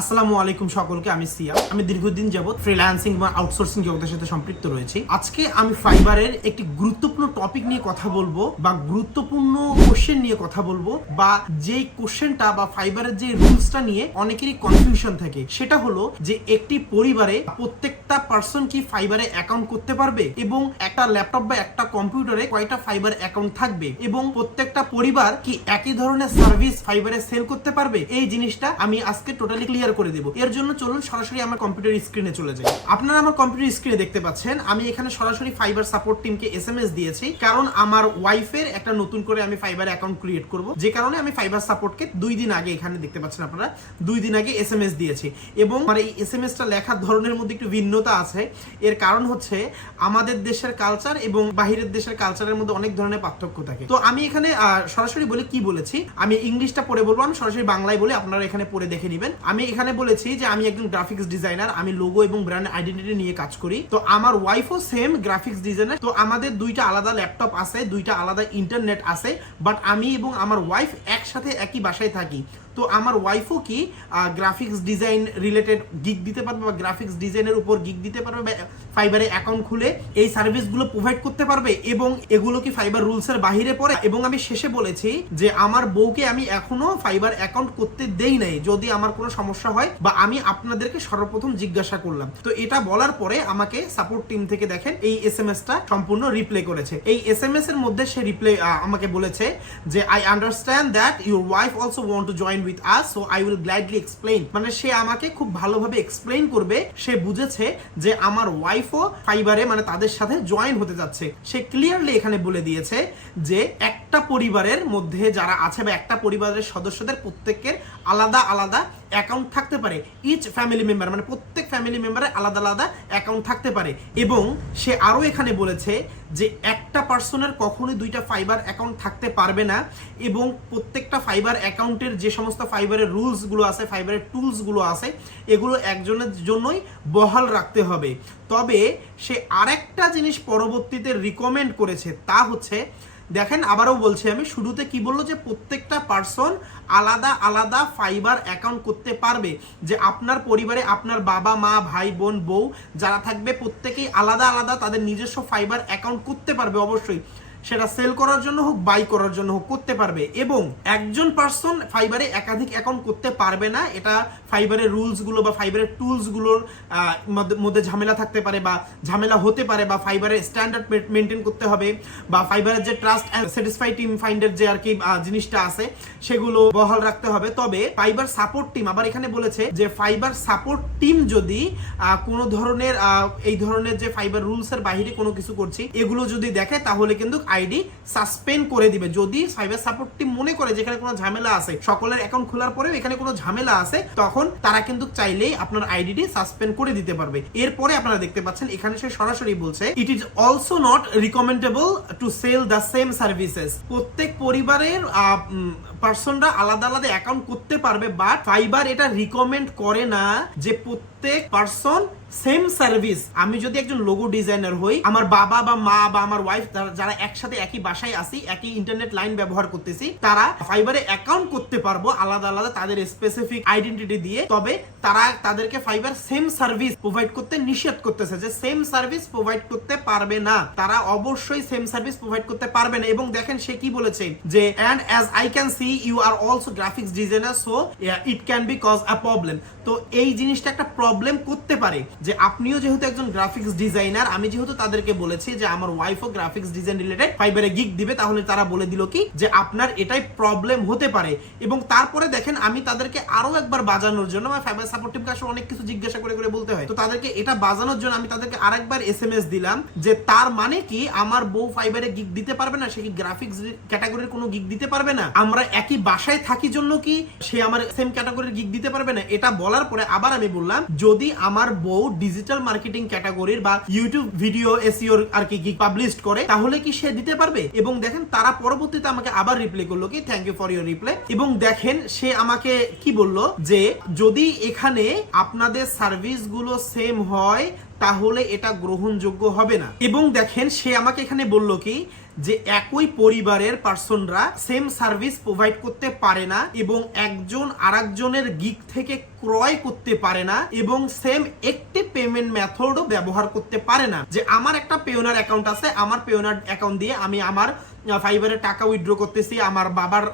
আসসালামু আলাইকুম সকলকে, আমি সিয়া। আমি দীর্ঘদিন যাবত ফ্রিল্যান্সিং বা আউটসোর্সিং জগতের সাথে সম্পৃক্ত রয়েছি। আজকে আমি ফাইবারের একটি গুরুত্বপূর্ণ টপিক নিয়ে কথা বলবো বা গুরুত্বপূর্ণ কোশ্চেন নিয়ে কথা বলবো, বা যে কোশ্চেনটা বা ফাইবারের যে রুলসটা নিয়ে অনেকেরই কনফিউশন থাকে, সেটা হলো যে একটি পরিবারে প্রত্যেকটা পার্সন কি ফাইবারে অ্যাকাউন্ট করতে পারবে, এবং একটা ল্যাপটপ বা একটা কম্পিউটারে কয়টা ফাইবার অ্যাকাউন্ট থাকবে, এবং প্রত্যেকটা পরিবার কি একই ধরনের সার্ভিস ফাইবারে সেল করতে পারবে। এই জিনিসটা আমি আজকে টোটালি ক্লিয়ার করে দেব। এর জন্য চলুন সরাসরি আমার কম্পিউটার স্ক্রিনে চলে যাই। আপনারা আমার কম্পিউটার স্ক্রিনে দেখতে পাচ্ছেন আমি এখানে সরাসরি ফাইবার সাপোর্ট টিমকে এসএমএস দিয়েছি, কারণ আমার ওয়াইফের একটা নতুন করে আমি ফাইবার অ্যাকাউন্ট ক্রিয়েট করব, যে কারণে আমি ফাইবার সাপোর্টকে 2 দিন আগে এখানে দেখতে পাচ্ছেন আপনারা 2 দিন আগে এসএমএস দিয়েছি। এবং আমার এই এসএমএসটা লেখার ধরনের মধ্যে একটু ভিন্নতা আছে। এর কারণ হচ্ছে আমাদের দেশের কালচার এবং বাহিরের দেশের কালচারের মধ্যে অনেক ধরনের পার্থক্য থাকে। তো আমি এখানে সরাসরি বলে কি বলেছি, আমি ইংলিশটা পড়ে বলবো, আমি সরাসরি বাংলায় বলে আপনারা এখানে পড়ে দেখে নেবেন। আমি এখানে বলেছি যে আমি একজন গ্রাফিক্স ডিজাইনার, আমি লোগো এবং ব্র্যান্ড আইডেন্টিটি নিয়ে কাজ করি। তো আমার ওয়াইফও সেম গ্রাফিক্স ডিজাইনার। তো আমাদের 2টা আলাদা ল্যাপটপ আছে, 2টা আলাদা ইন্টারনেট আছে, বাট আমি এবং আমার ওয়াইফ একসাথে একই বাসায় থাকি। তো আমার ওয়াইফও কি গ্রাফিক্স ডিজাইন রিলেটেড গিগ দিতে পারবে বা গ্রাফিক্স ডিজাইনের উপর গিগ দিতে পারবে, ফাইবারে অ্যাকাউন্ট খুলে এই সার্ভিসগুলো প্রোভাইড করতে পারবে, এবং এগুলো কি ফাইবার রুলসের বাহিরে পড়ে। এবং আমি শেষে বলেছি যে আমার বউকে আমি এখনো ফাইবার অ্যাকাউন্ট করতে দেই নাই, যদি আমার কোনো সমস্যা হয় বা আমি আপনাদেরকে সর্বপ্রথম জিজ্ঞাসা করলাম। তো এটা বলার পরে আমাকে সাপোর্ট টিম থেকে দেখেন এই এসএমএসটা সম্পূর্ণ রিপ্লে করেছে। এই এসএমএস এর মধ্যে সে রিপ্লে আমাকে বলেছে যে I understand that your wife also want to join with us, so I will gladly explain। মানে সে আমাকে খুব ভালোভাবে এক্সপ্লেইন করবে। সে বুঝেছে যে আমার ওয়াইফও ফাইবারে মানে তাদের সাথে জয়েন হতে যাচ্ছে। সে ক্লিয়ারলি এখানে বলে দিয়েছে যে একটা পরিবারের মধ্যে যারা আছে বা একটা পরিবারের সদস্যদের প্রত্যেকের আলাদা আলাদা অ্যাকাউন্ট থাকতে পারে। ইচ ফ্যামিলি মেম্বার মানে প্রত্যেক ফ্যামিলি মেম্বারের আলাদা আলাদা অ্যাকাউন্ট থাকতে পারে। এবং সে আরও এখানে বলেছে যে একটা পার্সনের কখনোই 2টা ফাইবার অ্যাকাউন্ট থাকতে পারবে না, এবং প্রত্যেকটা ফাইবার অ্যাকাউন্টের যে সমস্ত ফাইবারের রুলসগুলো আছে, ফাইবারের টুলসগুলো আছে, এগুলো একজনের জন্যই বহাল রাখতে হবে। তবে সে আরেকটা জিনিস পরবর্তীতে রিকমেন্ড করেছে, তা হচ্ছে দেখেন আবারও বলছি, আমি শুরুতে কি বললো যে প্রত্যেকটা পার্সন আলাদা আলাদা ফাইবার অ্যাকাউন্ট করতে পারবে, যে আপনার পরিবারে আপনার বাবা মা ভাই বোন বউ যারা থাকবে প্রত্যেকেই আলাদা আলাদা তাদের নিজস্ব ফাইবার অ্যাকাউন্ট করতে পারবে। অবশ্যই সেটা সেল করার জন্য হোক বাই করার জন্য হোক করতে পারবে। এবং একজন পার্সন ফাইবারে একাধিক অ্যাকাউন্ট করতে পারবে না। এটা ফাইবারের রুলসগুলো বা ফাইবারের টুলসগুলোর মধ্যে ঝামেলা থাকতে পারে বা ঝামেলা হতে পারে, বা ফাইবারের স্ট্যান্ডার্ড মেনটেন করতে হবে, বা ফাইবারের যে ট্রাস্ট অ্যান্ড স্যাটিসফাই টিম ফাইন্ডের যে আর কি জিনিসটা আছে সেগুলো বহাল রাখতে হবে। তবে ফাইবার সাপোর্ট টিম আবার এখানে বলেছে যে ফাইবার সাপোর্ট টিম যদি কোনো ধরনের এই ধরনের যে ফাইবার রুলসের বাইরে কোনো কিছু করছি এগুলো যদি দেখে, তাহলে কিন্তু আইডি সাসপেন্ড করে দিবে। যদি সাইবার সাপোর্ট টিম মনে করে যেখানে কোনো ঝামেলা আছে, সকলের অ্যাকাউন্ট খোলার পরেও এখানে কোনো ঝামেলা আছে, তখন তারা কিন্তু চাইলেই আপনার আইডিটি সাসপেন্ড করে দিতে পারবে। এরপরে আপনারা দেখতে পাচ্ছেন এখানে সে সরাসরি বলছে it is also not recommendable to sell the same services. প্রত্যেক পরিবারের পার্সনরা আলাদা আলাদা অ্যাকাউন্ট করতে পারবে, বাট ফাইবার এটা রিকমেন্ড করে না যে প্রত্যেক পার্সন সেম সার্ভিস। আমি যদি একজন লোগো ডিজাইনার হই, আমার বাবা বা মা বা আমার ওয়াইফ যারা একসাথে একই বাসায় আসি, একই ইন্টারনেট লাইন ব্যবহার করতেছি, তারা ফাইবারে অ্যাকাউন্ট করতে পারবো আলাদা আলাদা তাদের স্পেসিফিক আইডেন্টিটি দিয়ে। তবে তারা তাদেরকে ফাইবার সেম সার্ভিস প্রোভাইড করতে নিষেধ করতেছে, যে সেম সার্ভিস প্রোভাইড করতে পারবে না। তারা অবশ্যই সেম সার্ভিস প্রোভাইড করতে পারবে না। এবং দেখেন সে কি বলেছে যে and as I can see you are also graphics designer, so it can be cause a problem. তো এই জিনিসটা একটা প্রবলেম করতে পারে, যে আপনিও যেহেতু একজন গ্রাফিক্স ডিজাইনার, আমি যেহেতু তাদেরকে বলেছি যে আমার ওয়াইফও গ্রাফিক্স ডিজাইন রিলেটেড ফাইবারে গিগ দিবে, তাহলে তারা বলে দিল কি যে আপনার এটাই প্রবলেম হতে পারে। এবং তারপরে দেখেন আমি তাদেরকে আরো একবার বাজানোর জন্য, আমার ফাইবার সাপোর্ট টিমকে আসলে অনেক কিছু জিজ্ঞাসা করে করে বলতে হয়, তো তাদেরকে এটা বাজানোর জন্য আমি তাদেরকে আরেকবার এসএমএস দিলাম যে তার মানে কি আমার বউ ফাইবারে গিগ দিতে পারবে না, সে কি গ্রাফিক্স ক্যাটাগরির কোনো গিগ দিতে পারবে না? আমরা একই বাসায় থাকি জন্য কি সে আমার সেম ক্যাটাগরির গিগ দিতে পারবে না? এটা বলার পরে আবার আমি বললাম যদি আমার বউ ডিজিটাল মার্কেটিং ক্যাটাগরির বা ইউটিউব ভিডিও এসইও আর কি গিগ পাবলিশ করে, তাহলে কি সে দিতে পারবে? এবং দেখেন তারা পরবর্তীতে আমাকে আবার রিপ্লাই করলো কি thank you for your reply. এবং দেখেন সে আমাকে কি বললো যে যদি এখানে আপনাদের সার্ভিসগুলো সেম হয় তাহলে এটা গ্রহণযোগ্য হবে না। এবং দেখেন সে আমাকে এখানে বললো কি যে একই পরিবারের পার্সনরা সেম সার্ভিস প্রোভাইড করতে পারে না, এবং একজন আরেকজনের গিগ থেকে ক্রয় করতে পারে না এবং সেম একটি পেমেন্ট মেথডও ব্যবহার করতে পারে না। যে আমার একটা পেওনার অ্যাকাউন্ট আছে, আমার পেওনার অ্যাকাউন্ট দিয়ে আমি আমার ফাইবারের টাকা উইথড্র করতেছি, আমার বাবার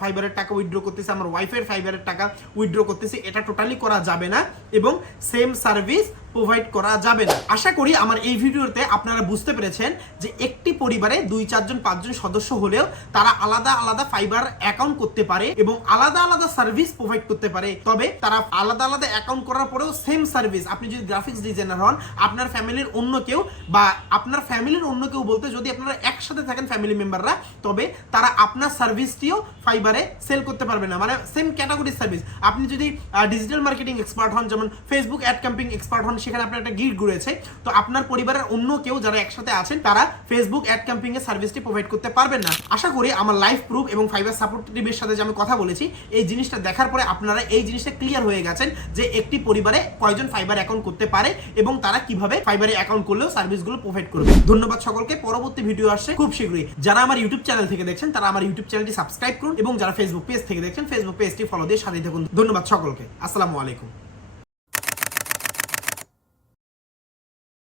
ফাইবারের টাকা উইথড্র করতেছি, আমার ওয়াইফের ফাইবারের টাকা উইথড্র করতেছি, এটা টোটালি করা যাবে না এবং সেম সার্ভিস প্রোভাইড করা যাবে না। আশা করি আমার এই ভিডিওতে আপনারা বুঝতে পেরেছেন যে একটি পরিবারে 2, 4 জন 5 জন সদস্য হলেও তারা আলাদা আলাদা ফাইবার অ্যাকাউন্ট করতে পারে এবং আলাদা আলাদা সার্ভিস প্রোভাইড করতে পারে। তবে তারা আলাদা আলাদা অ্যাকাউন্ট করার পরেও সেম সার্ভিস, আপনি যদি গ্রাফিক্স ডিজাইনার হন, আপনার ফ্যামিলির অন্য কেউ বা আপনার ফ্যামিলির অন্য কেউ বলতে যদি আপনারা একসাথে থাকেন ফ্যামিলি মেম্বাররা, তবে তারা আপনার সার্ভিসটিও ফাইবারে সেল করতে পারবে না। মানে সেম ক্যাটাগরি সার্ভিস। আপনি যদি ডিজিটাল মার্কেটিং এক্সপার্ট হন, যেমন ফেসবুক অ্যাড ক্যাম্পিং এক্সপার্ট হন, সেখানে আপনার একটা গিল্ড ঘুরেছে, তো আপনার পরিবারের অন্য কেউ যারা একসাথে আছেন তারা ফেসবুক অ্যাড ক্যাম্পিং এর সার্ভিসটি প্রোভাইড করতে পারবেন না। আশা করি আমার লাইফ প্রুফ এবং ফাইবার সাপোর্ট টিমের সাথে যে আমি কথা বলেছি, এই জিনিসটা দেখার পরে আপনারা এই জিনিসটা ক্লিয়ার হয়ে গেছেন যে একটি পরিবারে কয়জন ফাইবার অ্যাকাউন্ট করতে পারে এবং তারা কিভাবে ফাইবারে অ্যাকাউন্ট করলেও সার্ভিসগুলো প্রোভাইড করবে। ধন্যবাদ সকলকে। পরবর্তী ভিডিও আসছে খুব শীঘ্রই। যারা আমার ইউটিউব চ্যানেল থেকে দেখছেন তারা আমার ইউটিউব চ্যানেলটি সাবস্ক্রাইব করুন এবং যারা ফেসবুক পেজ থেকে দেখছেন ফেসবুক পেজটি ফলো দিয়ে সাথে থাকুন। ধন্যবাদ সকলকে। আসসালামু আলাইকুম।